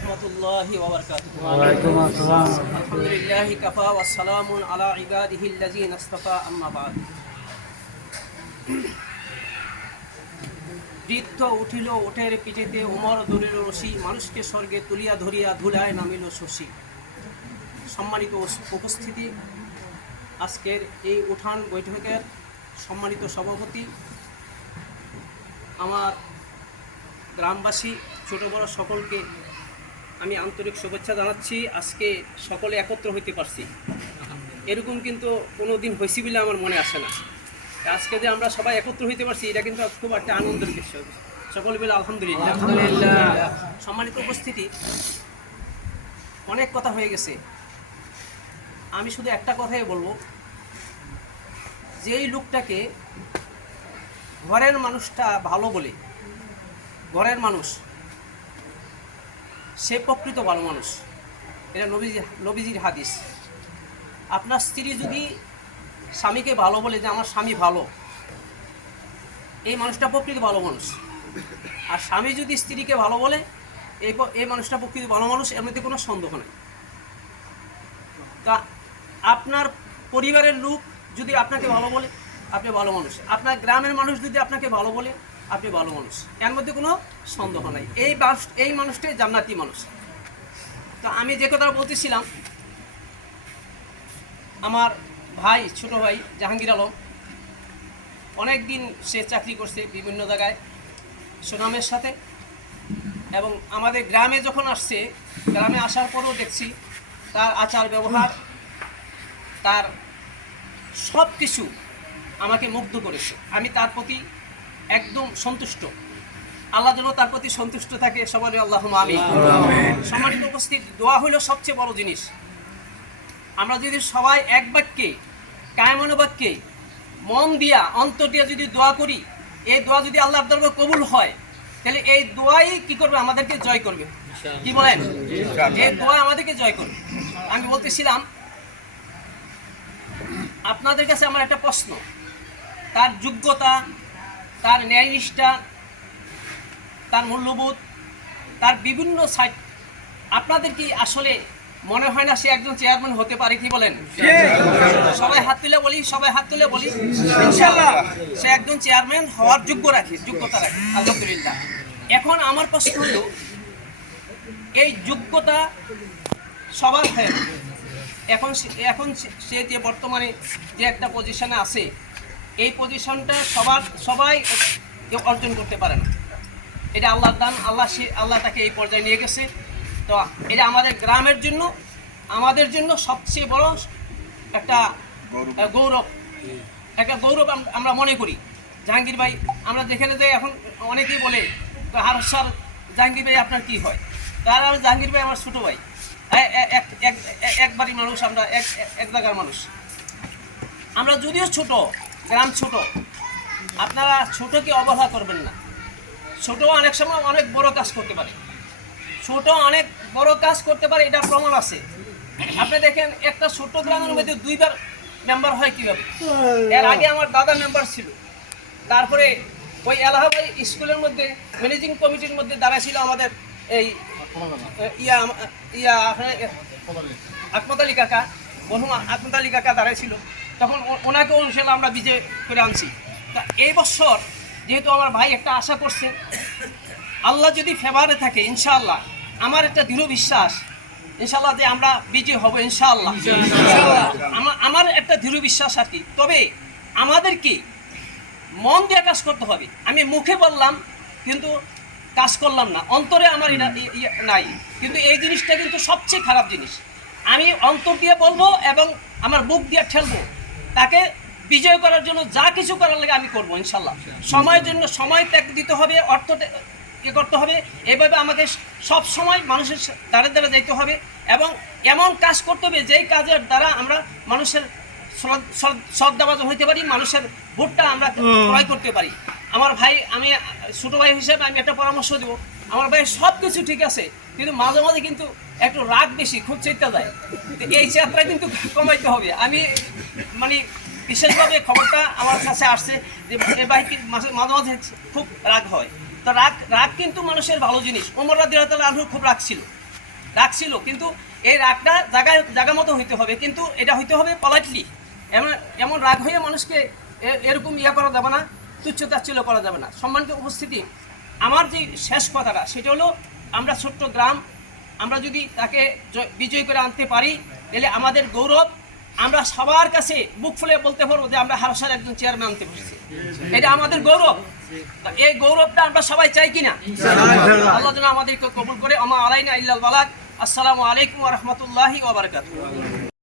রহমতুল্লাহি ওয়া বারাকাতুহু। ওয়ালাইকুম আসসালাম। আলহামদুলিল্লাহি কাফা ওয়া সালামুন আলা ইবাদিহি আল্লাযীনা ইসতাফা, আম্মা বা'দ। বৃদ্ধ উঠিল ওঠের পিঠেতে, ওমর ধরিল রশি, মানুষকে স্বর্গে তুলিয়া ধরিয়া ধুলায় নামিল শশী। সম্মানিত উপস্থিতি, আজকের এই উঠান বৈঠকের সম্মানিত সভাপতি, আমার গ্রামবাসী ছোট বড় সকলকে আমি আন্তরিক শুভেচ্ছা জানাচ্ছি। আজকে সকলে একত্র হইতে পারছি, এরকম কিন্তু কোনো দিন হয়েছি বলে আমার মনে আসে না। আজকে যে আমরা সবাই একত্র হইতে পারছি, এটা কিন্তু খুব একটা আনন্দের বিষয়। সকলে বলে আলহামদুলিল্লাহ। সম্মানিত উপস্থিতি, অনেক কথা হয়ে গেছে, আমি শুধু একটা কথাই বলবো, যেই লোকটাকে ঘরের মানুষটা ভালো বলে, ঘরের মানুষ সে প্রকৃত ভালো মানুষ। এটা নবীজির হাদিস। আপনার স্ত্রী যদি স্বামীকে ভালো বলে যে আমার স্বামী ভালো, এই মানুষটা প্রকৃত ভালো মানুষ। আর স্বামী যদি স্ত্রীকে ভালো বলে, এই মানুষটা প্রকৃত ভালো মানুষ, এর মধ্যে কোনো সন্দেহ নেই। তা আপনার পরিবারের লোক যদি আপনাকে ভালো বলে, আপনি ভালো মানুষ। আপনার গ্রামের মানুষ যদি আপনাকে ভালো বলে, আপনি ভালো মানুষ, এর মধ্যে কোনো সন্দেহ নাই। এই মানুষটাই জান্নাতি মানুষ। তো আমি যে কথা বলতেছিলাম, আমার ভাই, ছোট ভাই জাহাঙ্গীর আলম, অনেক দিন সে চাকরি করছে বিভিন্ন জায়গায় সুনামের সাথে, এবং আমাদের গ্রামে যখন আসছে, গ্রামে আসার পরেও দেখছি তার আচার ব্যবহার, তার সব কিছু আমাকে মুগ্ধ করেছে। আমি তার প্রতি একদম সন্তুষ্ট। আল্লাহ যেন তার প্রতি সন্তুষ্ট থাকে, সবাই আল্লাহুম্মা আমিন। সম্মানিত উপস্থিত, দোয়া হইল সবচেয়ে বড় জিনিস। আমরা যদি সবাই এক বাক্যে, কায়মনোবাক্যে, মন দিয়া, অন্তর দিয়া যদি দোয়া করি, এই দোয়া যদি আল্লাহর দরবারে কবুল হয়, তাহলে এই দোয়াই কি করবে? আমাদেরকে জয় করবে। কি বলেন? এই দোয়া আমাদেরকে জয় করবে। আমি বলতেছিলাম, আপনাদের কাছে আমার একটা প্রশ্ন, তার যোগ্যতা, তার ন্যায়নিষ্ঠা, তার মূল্যবোধ, তার বিভিন্ন সাইড, আপনাদের কি আসলে মনে হয় না সে একজন চেয়ারম্যান হতে পারে? কি বলেন? সবাই হাত তুলে বলি, সবাই হাত তুলে বলি, ইনশাআল্লাহ সে একজন চেয়ারম্যান হওয়ার যোগ্যতা রাখে। আলহামদুলিল্লাহ। এখন আমার প্রশ্ন হলো, এই যোগ্যতা সবার হয় না। এখন সে যে বর্তমানে যে একটা পজিশনে আছে, এই পজিশনটা সবাই অর্জন করতে পারে না। এটা আল্লাহর দান। আল্লাহ তাকে এই পর্যায়ে নিয়ে গেছে। তো এটা আমাদের গ্রামের জন্য, আমাদের জন্য সবচেয়ে বড় একটা গৌরব, আমরা মনে করি। জাহাঙ্গীর ভাই, আমরা যেখানে যাই এখন অনেকেই বলে, আর স্যার জাহাঙ্গীর ভাই আপনার কি হয়? তার আর জাহাঙ্গীর ভাই আমার ছোটো ভাই, একবারই মানুষ, আমরা এক জায়গার মানুষ। আমরা যদিও ছোট, গ্রাম ছোট, আপনারা ছোটকে অবহেলা করবেন না। ছোট অনেক সময় অনেক বড় কাজ করতে পারে, ছোট অনেক বড় কাজ করতে পারে, এটা প্রমাণ আছে। আপনি দেখেন, একটা ছোট গ্রামের মধ্যে দুইবার মেম্বার হয় কিভাবে? এর আগে আমার দাদা মেম্বার ছিল, তারপরে ওই এলাহাবাদ স্কুলের মধ্যে ম্যানেজিং কমিটির মধ্যে দাঁড়াইছিল আমাদের এই আহমদ আলী কাকা, মরহুম আহমদ আলী কাকা দাঁড়াইছিল। তখন ওনাকে ইনশাআল্লাহ আমরা বিজয় করে আনছি। তা এই বছর যেহেতু আমার ভাই একটা আশা করছে, আল্লাহ যদি ফেভারে থাকে, ইনশাআল্লাহ আমার একটা দৃঢ় বিশ্বাস, ইনশাআল্লাহ যে আমরা বিজয় হব, ইনশাআল্লাহ। আমার একটা দৃঢ় বিশ্বাস আর কি। তবে আমাদেরকে মন দিয়ে কাজ করতে হবে। আমি মুখে বললাম কিন্তু কাজ করলাম না, অন্তরে আমার এটা নাই। কিন্তু এই জিনিসটা কিন্তু সবচেয়ে খারাপ জিনিস। আমি অন্তর দিয়ে বলবো এবং আমার বুক দিয়ে ঠেলবো, তাকে বিজয় করার জন্য যা কিছু করার লাগে আমি করবো, ইনশাল্লাহ। সময়ের জন্য সময় ত্যাগ দিতে হবে, অর্থ করতে হবে। এভাবে আমাকে সব সময় মানুষের দ্বারা যাইতে হবে এবং এমন কাজ করতে হবে যেই কাজের দ্বারা আমরা মানুষের শ্রদ্ধাভাজন হইতে পারি, মানুষের ভোটটা আমরা ক্রয় করতে পারি। আমার ভাই, আমি ছোটো ভাই হিসেবে আমি একটা পরামর্শ দেবো, আমার ভাই সব কিছু ঠিক আছে, কিন্তু মাঝে মাঝে কিন্তু একটু রাগ বেশি, খুব চেষ্টা যায়। এই যাত্রা কিন্তু কমাইতে হবে। আমি মানে বিশেষভাবে খবরটা আমার কাছে আসছে যে এ ভাই মাঝে মাঝে খুব রাগ হয়। তো রাগ কিন্তু মানুষের ভালো জিনিস। ওমর রাদিয়াল্লাহু তাআলা আনহু খুব রাগ ছিল, রাগ ছিল, কিন্তু এই রাগটা জায়গা মতো হইতে হবে, কিন্তু এটা হইতে হবে পলাইটলি। এমন রাগ হয়ে মানুষকে এরকম করা যাবে না, তুচ্ছ তাচ্ছিল্য করা যাবে না। সম্মানিত উপস্থিতি, আমার যে শেষ কথাটা সেটা হলো, আমরা ছোট্ট গ্রাম, আমরা যদি তাকে বিজয় করে আনতে পারি তাহলে আমাদের গৌরব। আমরা সবার কাছে বুক ফুলে বলতে পারবো যে আমরা হারসার একজন চেয়ারম্যান আনতে পারছি, এটা আমাদের গৌরব। এই গৌরবটা আমরা সবাই চাই কিনা? আল্লাহ যেন আমাদেরকে কবুল করে। আমা আলাইনা ইল্লাল বালাগ। আসসালামু আলাইকুম ওয়া রাহমাতুল্লাহি ওয়া বারাকাতুহু।